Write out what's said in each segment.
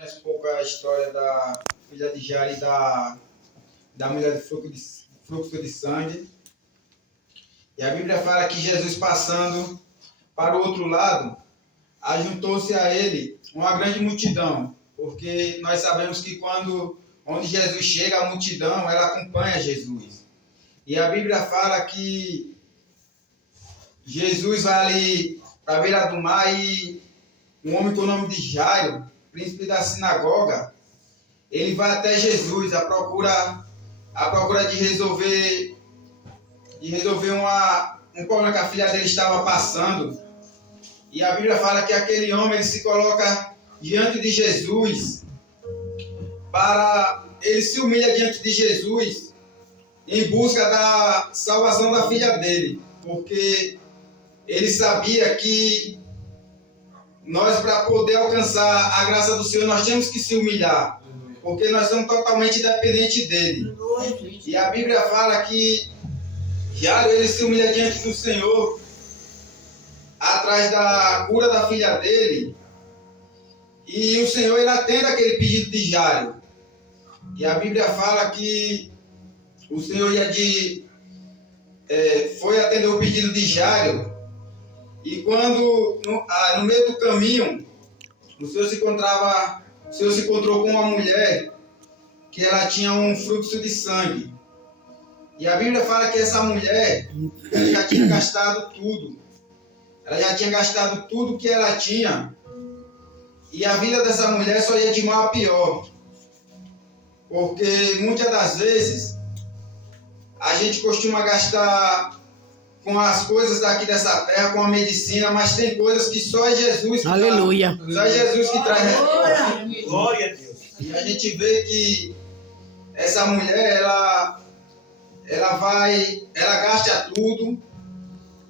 Conhece um pouco a história da filha de Jairo e da mulher de fluxo de sangue. E a Bíblia fala que Jesus, passando para o outro lado, ajuntou-se a ele uma grande multidão, porque nós sabemos que onde Jesus chega, a multidão, ela acompanha Jesus. E a Bíblia fala que Jesus vai ali para a beira do mar e um homem com o nome de Jairo, príncipe da sinagoga, ele vai até Jesus à procura de resolver um problema que a filha dele estava passando. E a Bíblia fala que aquele homem ele se coloca diante de Jesus, ele se humilha diante de Jesus em busca da salvação da filha dele, porque ele sabia que nós, para poder alcançar a graça do Senhor, nós temos que se humilhar, porque nós somos totalmente dependentes dele. E a Bíblia fala que Jairo ele se humilha diante do Senhor atrás da cura da filha dele, e o Senhor ele atende aquele pedido de Jairo. E a Bíblia fala que o Senhor foi atender o pedido de Jairo, e quando no meio do caminho o Senhor se encontrou com uma mulher que ela tinha um fluxo de sangue. E a Bíblia fala que essa mulher ela já tinha gastado tudo. Ela já tinha gastado tudo que ela tinha. E a vida dessa mulher só ia de mal a pior. Porque muitas das vezes a gente costuma gastar com as coisas daqui dessa terra, com a medicina, mas tem coisas que só é Jesus que Aleluia. Só é Jesus que traz resposta. Glória a Deus. E a gente vê que essa mulher, ela gasta tudo,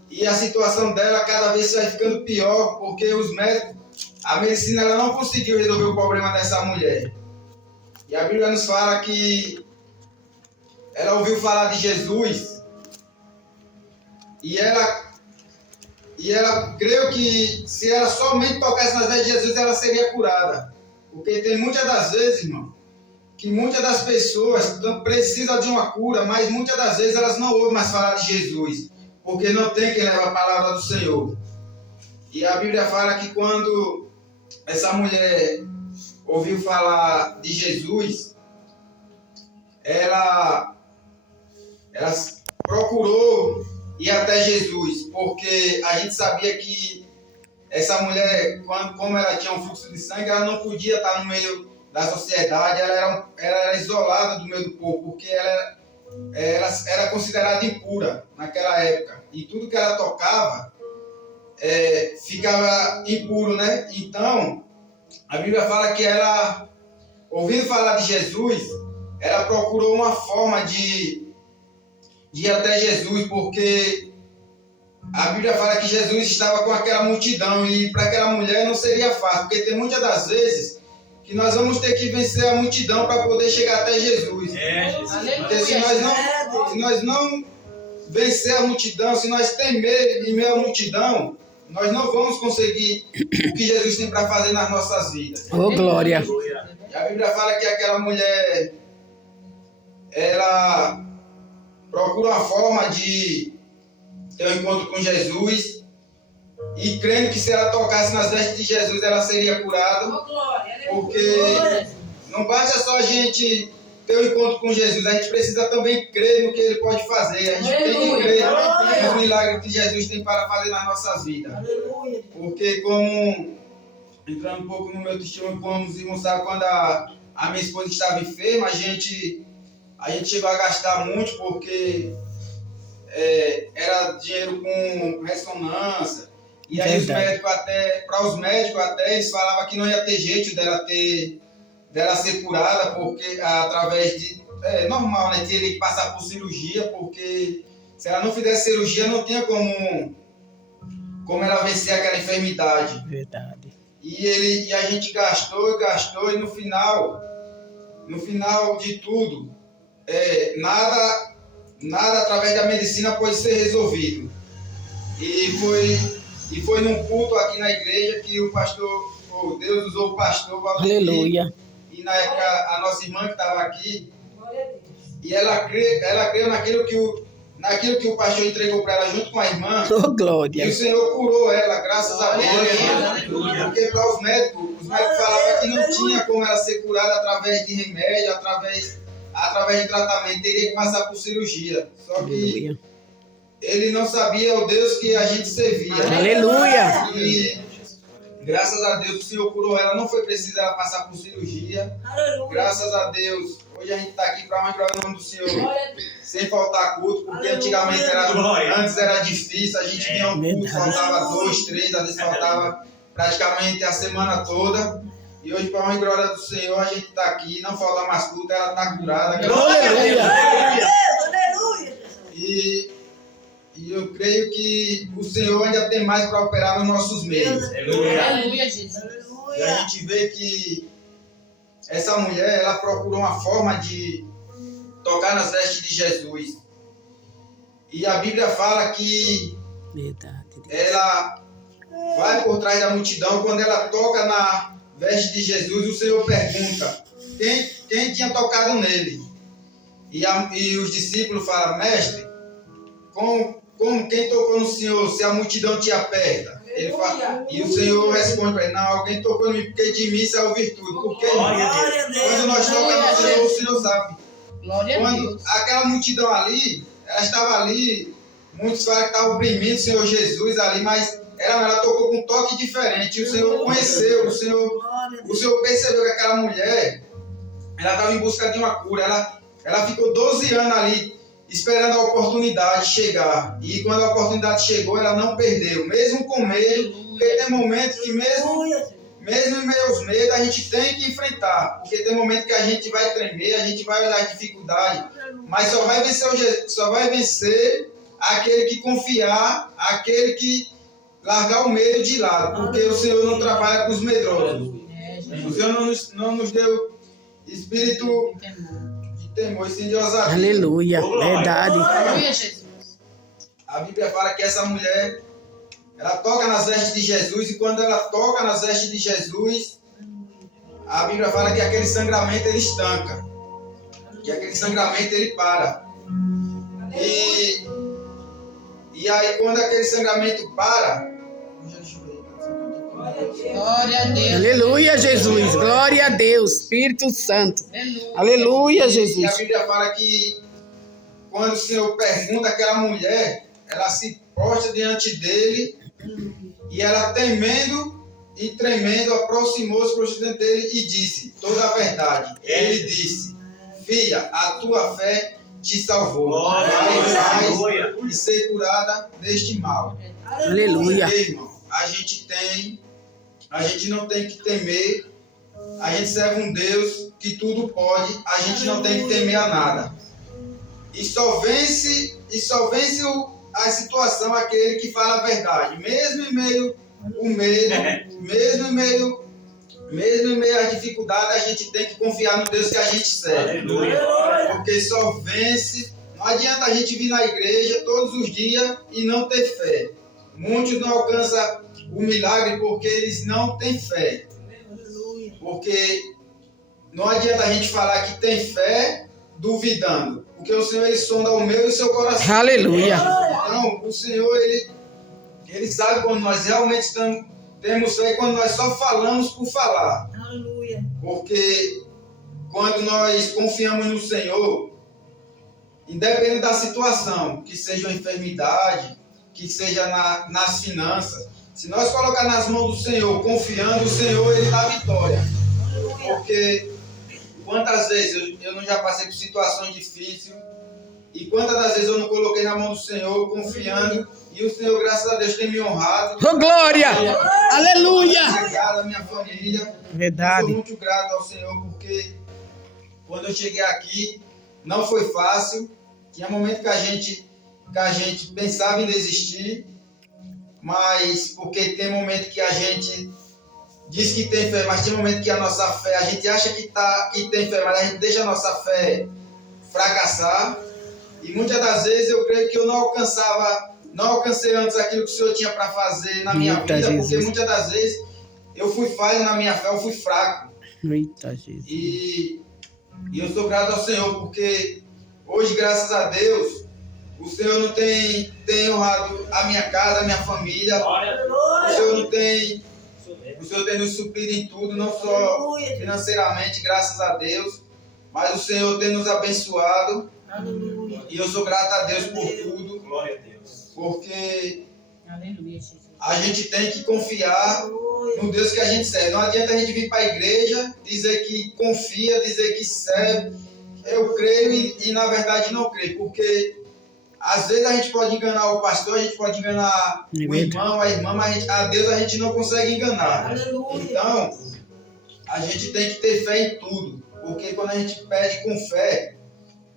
e a situação dela cada vez vai ficando pior, porque os médicos, a medicina ela não conseguiu resolver o problema dessa mulher. E a Bíblia nos fala que ela ouviu falar de Jesus, e ela creu que se ela somente tocasse nas vestes de Jesus, ela seria curada. Porque tem muitas das vezes, irmão, que muitas das pessoas precisam de uma cura, mas muitas das vezes elas não ouvem mais falar de Jesus, porque não tem quem leva a palavra do Senhor. E a Bíblia fala que quando essa mulher ouviu falar de Jesus, ela procurou ir até Jesus, porque a gente sabia que essa mulher, como ela tinha um fluxo de sangue, ela não podia estar no meio da sociedade, ela era isolada do meio do povo, porque ela era considerada impura naquela época, e tudo que ela tocava ficava impuro, né? Então, a Bíblia fala que ela, ouvindo falar de Jesus, ela procurou uma forma de ir até Jesus, porque a Bíblia fala que Jesus estava com aquela multidão, e para aquela mulher não seria fácil, porque tem muitas das vezes que nós vamos ter que vencer a multidão para poder chegar até Jesus. Jesus. Porque se nós não vencer a multidão, se nós temer em meio à multidão, nós não vamos conseguir o que Jesus tem para fazer nas nossas vidas. Oh, glória. E a Bíblia fala que aquela mulher, ela procura uma forma de ter um encontro com Jesus, e crendo que se ela tocasse nas vestes de Jesus, ela seria curada. Porque não basta só a gente ter um encontro com Jesus, a gente precisa também crer no que Ele pode fazer. A gente tem que crer no milagre que Jesus tem para fazer nas nossas vidas. Porque entrando um pouco no meu testemunho, como os irmãos sabem, quando a minha esposa estava enferma, a gente chegou a gastar muito, porque era dinheiro com ressonância. E aí para os médicos até, eles falavam que não ia ter jeito dela ser curada, porque através de... normal, né? Teria que passar por cirurgia, porque se ela não fizesse cirurgia, não tinha como ela vencer aquela enfermidade. Verdade. E a gente gastou, e no final de tudo, nada através da medicina pode ser resolvido. E foi num culto aqui na igreja que o pastor Deus usou o pastor para Aleluia. E na época a nossa irmã que estava aqui, e ela creu naquilo que o pastor entregou para ela junto com a irmã. Oh, glória. E o Senhor curou ela, graças a Deus. Porque para os médicos falavam que não tinha como ela ser curada através de remédio, através de tratamento, teria que passar por cirurgia. Só que Aleluia. ele não sabia o Deus que a gente servia. Aleluia. E graças a Deus o Senhor curou ela, não foi preciso ela passar por cirurgia. Graças a Deus, hoje a gente está aqui para honrar o nome do Senhor, sem faltar culto, porque antigamente antes era difícil, a gente vinha um culto, faltava 2, 3, às vezes faltava praticamente a semana toda. E hoje, para honra e glória do Senhor, a gente está aqui, não falta mais culto, ela está curada. Aleluia. E eu creio que o Senhor ainda tem mais para operar nos nossos meios. Aleluia, Jesus. E a gente vê que essa mulher, ela procurou uma forma de tocar nas vestes de Jesus. E a Bíblia fala que ela vai por trás da multidão. Quando ela toca na veste de Jesus, o Senhor pergunta quem tinha tocado nele. E os discípulos falam: mestre, como quem tocou no Senhor, se a multidão te aperta? Ele fala, e o Senhor responde para ele: não, alguém tocou em mim, porque de mim saiu virtude. Porque quando nós tocamos no Senhor, o Senhor sabe. Quando aquela multidão ali, ela estava ali, muitos falam que estavam oprimindo o Senhor Jesus ali, mas ela tocou com um toque diferente. O Senhor conheceu, o Senhor percebeu que aquela mulher, ela estava em busca de uma cura. Ela ficou 12 anos ali, esperando a oportunidade chegar. E quando a oportunidade chegou, ela não perdeu. Mesmo com medo, porque tem momentos que mesmo em meio aos medos, a gente tem que enfrentar. Porque tem momentos que a gente vai tremer, a gente vai olhar as dificuldades. Mas só vai vencer aquele que confiar, aquele que largar o medo de lado. Porque o Senhor não trabalha com os medrosos. O Senhor não nos deu espírito de temor e sim de ousadia. Aleluia. Verdade. Aleluia, Jesus. A Bíblia fala que essa mulher, ela toca nas vestes de Jesus, e quando ela toca nas vestes de Jesus, a Bíblia fala que aquele sangramento ele estanca, que aquele sangramento ele para. E aí quando aquele sangramento para, Glória a Deus. Aleluia, Jesus. Glória a Deus. Espírito Santo. Aleluia, e a Jesus. Bíblia fala que quando o Senhor pergunta àquela mulher, ela se prostra diante dele, e ela temendo e tremendo aproximou-se diante dele e disse toda a verdade. Ele disse: filha, a tua fé te salvou. Vai e ser curada deste mal. Aleluia. Porque, irmão, a gente não tem que temer. A gente serve um Deus que tudo pode. A gente não tem que temer a nada. E só vence a situação aquele que fala a verdade. Mesmo em meio ao medo, mesmo em meio às dificuldades, a gente tem que confiar no Deus que a gente serve. Porque só vence. Não adianta a gente vir na igreja todos os dias e não ter fé. Muitos não alcançam o milagre porque eles não têm fé. Porque não adianta a gente falar que tem fé duvidando. Porque o Senhor, ele sonda o meu e o seu coração. Aleluia. Então, o Senhor, ele sabe quando nós realmente temos fé e quando nós só falamos por falar. Porque quando nós confiamos no Senhor, independente da situação, que seja uma enfermidade, que seja nas finanças, se nós colocar nas mãos do Senhor, confiando, o Senhor, ele dá vitória. Porque quantas vezes eu não já passei por situações difíceis, e quantas das vezes eu não coloquei na mão do Senhor, confiando, e o Senhor, graças a Deus, tem me honrado. Oh, glória! Aleluia! A minha família. Verdade. Eu sou muito grato ao Senhor, porque quando eu cheguei aqui, não foi fácil. Tinha momentos que a gente pensava em desistir, mas porque tem momento que a gente diz que tem fé, mas tem momento que a nossa fé, a gente acha que tem fé, mas a gente deixa a nossa fé fracassar. E muitas das vezes eu creio que eu não alcancei antes aquilo que o Senhor tinha para fazer na minha vida, porque muitas das vezes eu fui falho na minha fé, eu fui fraco. Eita, Jesus. E eu sou grato ao Senhor, porque hoje, graças a Deus, o Senhor não tem honrado a minha casa, a minha família. O Senhor tem nos suprido em tudo, não só financeiramente, graças a Deus, mas o Senhor tem nos abençoado. Aleluia. E eu sou grato a Deus por tudo. Glória a Deus. Porque Aleluia, Jesus. a gente tem que confiar no Deus que a gente serve. Não adianta a gente vir para a igreja, dizer que confia, dizer que serve. Eu creio e na verdade não creio. Porque às vezes a gente pode enganar o pastor, a gente pode enganar o irmão, a irmã, mas a Deus a gente não consegue enganar. Então, a gente tem que ter fé em tudo. Porque quando a gente pede com fé,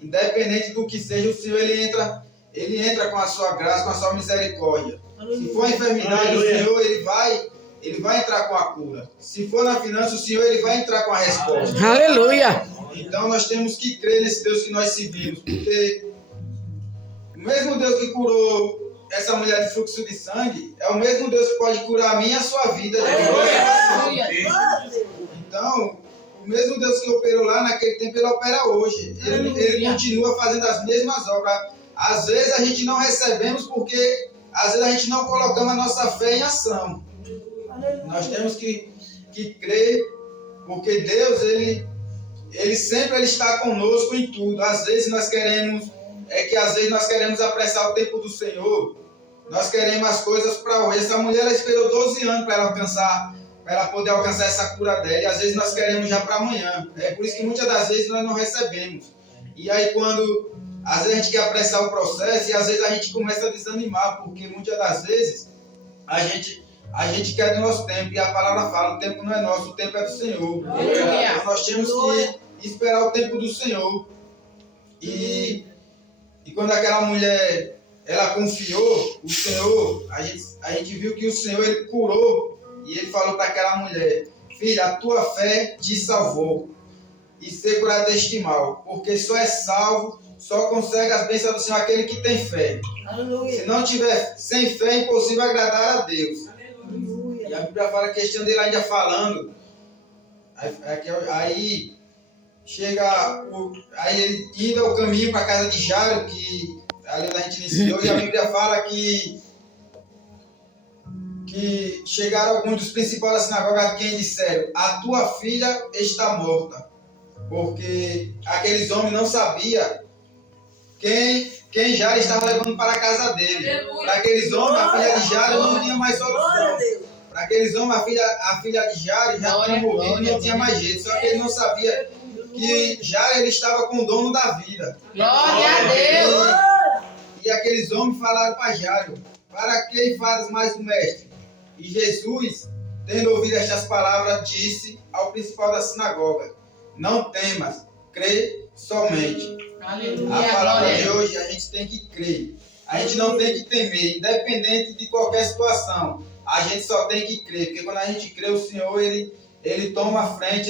independente do que seja, o Senhor ele entra com a sua graça, com a sua misericórdia. Se for a enfermidade, o Senhor ele vai entrar com a cura. Se for na finança, o Senhor ele vai entrar com a resposta. Aleluia. Então nós temos que crer nesse Deus que nós servimos, porque o mesmo Deus que curou essa mulher de fluxo de sangue é o mesmo Deus que pode curar a minha e a sua vida. Aleluia. Então, o mesmo Deus que operou lá naquele tempo, ele opera hoje. Ele continua fazendo as mesmas obras. Às vezes a gente não recebemos porque às vezes a gente não colocamos a nossa fé em ação. Nós temos que crer, porque Deus, ele sempre está conosco em tudo. Às vezes nós queremos apressar o tempo do Senhor. Nós queremos as coisas para hoje. Essa mulher ela esperou 12 anos para ela poder alcançar essa cura dela. E às vezes nós queremos já para amanhã. É por isso que muitas das vezes nós não recebemos. E aí às vezes a gente quer apressar o processo e às vezes a gente começa a desanimar, porque muitas das vezes a gente quer do nosso tempo. E a palavra fala, o tempo não é nosso, o tempo é do Senhor. Então nós temos que esperar o tempo do Senhor. E quando aquela mulher ela confiou, o Senhor, a gente viu que o Senhor ele curou. E ele falou para aquela mulher: filha, a tua fé te salvou. E ser curado deste mal. Porque só é salvo, só consegue as bênçãos do Senhor aquele que tem fé. Aleluia. Se não tiver sem fé, é impossível agradar a Deus. Aleluia. E a Bíblia fala a questão dele ainda falando. Aí ele indo ao caminho para a casa de Jairo, que ali a gente iniciou, e a Bíblia fala que chegaram alguns dos principais da sinagoga a quem disseram: a tua filha está morta. Porque aqueles homens não sabiam quem Jairo estava levando para a casa dele. Para aqueles homens, a filha de Jairo não tinha mais solução. Para aqueles homens, a filha de Jairo já tinha morrido, não tinha mais jeito. Só que ele não sabia que Jairo ele estava com o dono da vida. Glória a Deus! E aqueles homens falaram para Jairo: para que fazes mais o mestre? E Jesus, tendo ouvido estas palavras, disse ao principal da sinagoga: não temas, crê somente. Aleluia. A palavra de hoje, a gente tem que crer. A gente não tem que temer, independente de qualquer situação. A gente só tem que crer, porque quando a gente crê, o Senhor, ele toma a frente,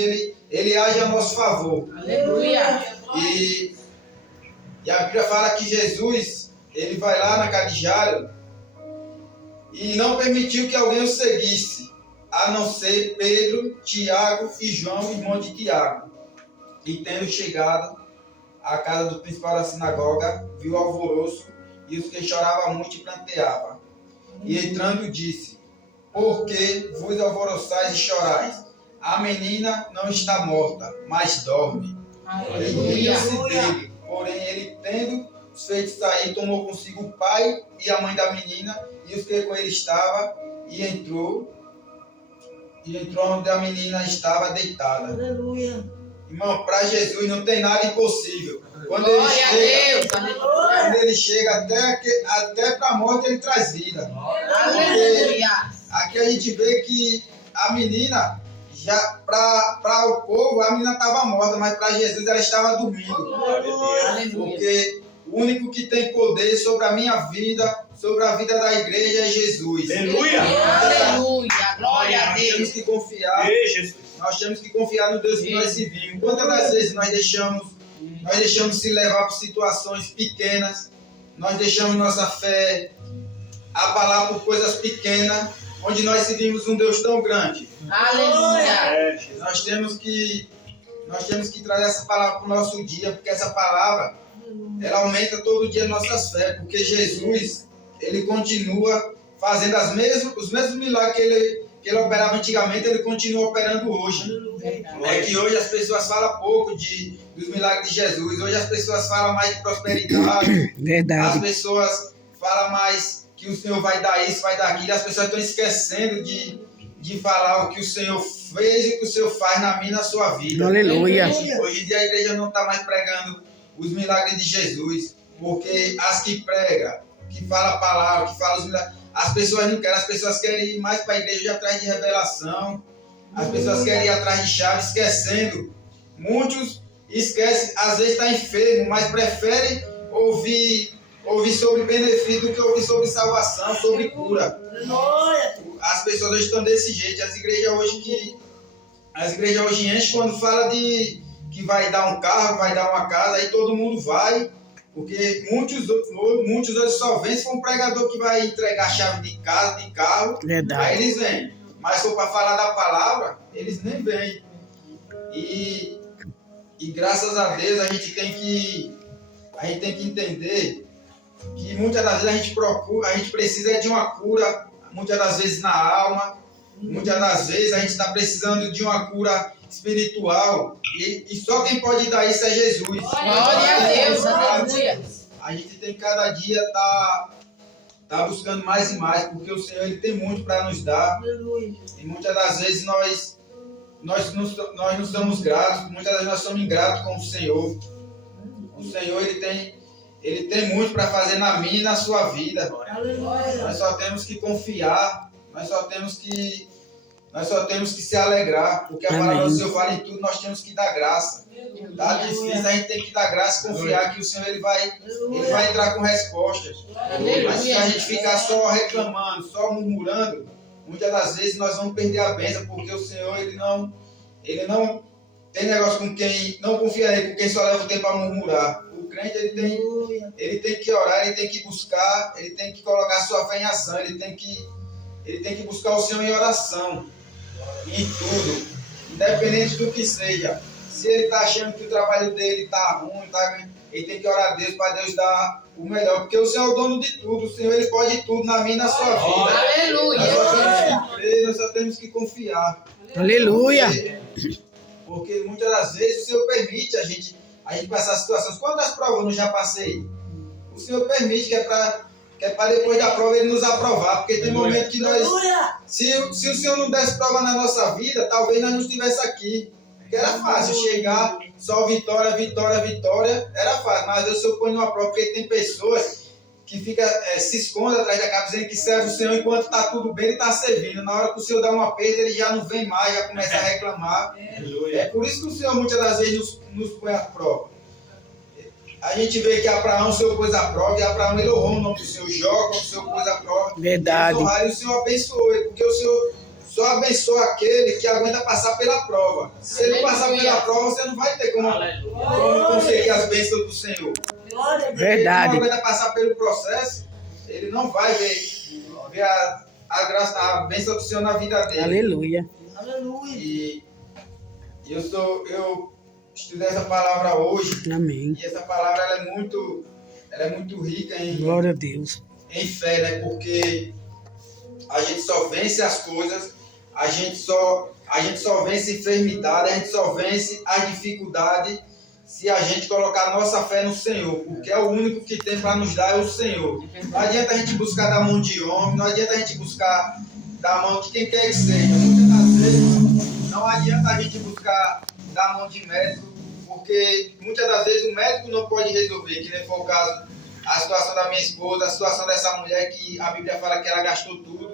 ele age a nosso favor. Aleluia. E a Bíblia fala que Jesus, ele vai lá na casa de Jairo e não permitiu que alguém o seguisse, a não ser Pedro, Tiago e João, irmão de Tiago. E tendo chegado à casa do principal da sinagoga, viu o alvoroço e os que choravam muito e planteavam. E entrando disse: por que vos alvoroçais e chorais? A menina não está morta, mas dorme. E riam-se dele. Porém, ele, tendo os feito sair, tomou consigo o pai e a mãe da menina e os que com ele estavam, e entrou onde a menina estava deitada. Aleluia. Irmão, para Jesus não tem nada impossível. Quando ele chega até para a morte, ele traz vida. Aleluia. Aqui a gente vê que a menina, já para o povo, a menina estava morta, mas para Jesus ela estava dormindo. Porque o único que tem poder sobre a minha vida, sobre a vida da igreja, é Jesus. Aleluia. Aleluia. Glória a Nós temos Deus. que confiar. Nós temos que confiar no Deus que nós servimos. Quantas das vezes nós deixamos se levar por situações pequenas, nós deixamos nossa fé abalar por coisas pequenas, onde nós servimos um Deus tão grande. Aleluia. Nós temos que trazer essa palavra para o nosso dia, porque essa palavra, ela aumenta todo dia nossas fé, porque Jesus, ele continua fazendo os mesmos milagres que ele operava antigamente, ele continua operando hoje. É que hoje as pessoas falam pouco dos milagres de Jesus, hoje as pessoas falam mais de prosperidade, Verdade. as pessoas falam mais que o Senhor vai dar isso, vai dar aquilo, as pessoas estão esquecendo de falar o que o Senhor fez e o que o Senhor faz na minha e na sua vida. Aleluia. Hoje em dia a igreja não está mais pregando os milagres de Jesus, porque as que pregam, que falam a palavra, que falam os milagres, as pessoas não querem, as pessoas querem ir mais para a igreja atrás de revelação, as pessoas querem ir atrás de chave, esquecendo. Muitos esquecem, às vezes está enfermo, mas prefere ouvir sobre benefício do que ouvir sobre salvação, sobre cura. As pessoas hoje estão desse jeito. As igrejas hoje enchem quando fala que vai dar um carro, vai dar uma casa, aí todo mundo vai, porque muitos hoje só vêm se for um pregador que vai entregar a chave de casa, de carro. Verdade. Aí eles vêm. Mas se for para falar da palavra, eles nem vêm. E graças a Deus a gente tem que entender que muitas das vezes a gente precisa de uma cura, muitas das vezes na alma, muitas das vezes a gente está precisando de uma cura espiritual, e só quem pode dar isso é Jesus. Glória a Deus, aleluia. A gente tem cada dia tá buscando mais e mais, porque o Senhor ele tem muito para nos dar. E muitas das vezes nós não somos gratos, muitas vezes nós somos ingratos com o Senhor. O Senhor ele tem muito para fazer na minha e na sua vida. Nós só temos que confiar, nós só temos que se alegrar, porque a palavra do Senhor fala em tudo, nós temos que dar graça. Tá difícil, a gente tem que dar graça e confiar que o Senhor ele vai entrar com respostas. Mas se a gente ficar só reclamando, só murmurando, muitas das vezes nós vamos perder a bênção, porque o Senhor ele não tem negócio com quem não confia nele, com quem só leva o tempo a murmurar. O crente ele tem que orar, ele tem que buscar, ele tem que colocar sua fé em ação, ele tem que buscar o Senhor em oração, em tudo, independente do que seja. Se ele está achando que o trabalho dele está ruim, ele tem que orar a Deus para Deus dar o melhor, porque o Senhor é o dono de tudo, o Senhor ele pode tudo na minha e na sua vida. Aleluia. Nós só temos que crer, nós só temos que confiar. Aleluia. Porque muitas das vezes o Senhor permite a gente passar situações. Quantas provas eu não já passei? O Senhor permite que é para depois da prova ele nos aprovar, porque tem momento que nós, se o Senhor não desse prova na nossa vida, talvez nós não estivesse aqui. Porque era fácil chegar, só vitória, vitória, vitória, era fácil. Mas Deus o Senhor põe numa prova, porque tem pessoas que se escondem atrás da capa dizendo que serve o Senhor enquanto está tudo bem, ele está servindo. Na hora que o Senhor dá uma perda, ele já não vem mais, já começa a reclamar. É por isso que o Senhor muitas das vezes nos põe à prova. A gente vê que Abraão o Senhor pôs à prova, e Abraão ele honrou o nome do Senhor, Jó, o Senhor pôs à prova. Verdade. E o Senhor abençoou ele, porque o Senhor só abençoa aquele que aguenta passar pela prova. Se ele não passar pela prova, você não vai ter como conseguir as bênçãos do Senhor. Verdade. Se ele não aguenta passar pelo processo, ele não vai ver a graça, a bênção do Senhor na vida dele. Aleluia. E eu estudei essa palavra hoje. Amém. E essa palavra ela é muito rica Glória a Deus. em fé, né? Porque a gente só vence as coisas, a gente só vence enfermidade, a gente só vence as dificuldades se a gente colocar a nossa fé no Senhor, porque é o único que tem para nos dar é o Senhor. Não adianta a gente buscar da mão de homem, não adianta a gente buscar da mão de quem quer que seja. Muitas das vezes não adianta a gente buscar da mão de médico, porque muitas das vezes o médico não pode resolver, que nem foi o caso, a situação da minha esposa, a situação dessa mulher que a Bíblia fala que ela gastou tudo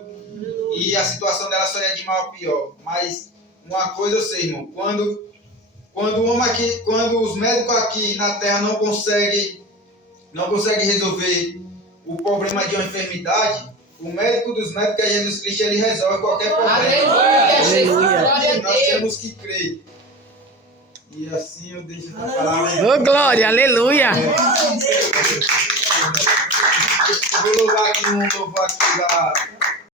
e a situação dela só é de mal a pior. Mas uma coisa eu sei, irmão, quando os médicos aqui na Terra não conseguem resolver o problema de uma enfermidade, o médico dos médicos, que é Jesus Cristo, ele resolve qualquer problema. Aleluia, Jesus, glória a E nós Deus. temos que crer. E assim eu deixo essa palavra. Ô, glória, aleluia. Eu vou louvar aqui um louvor aqui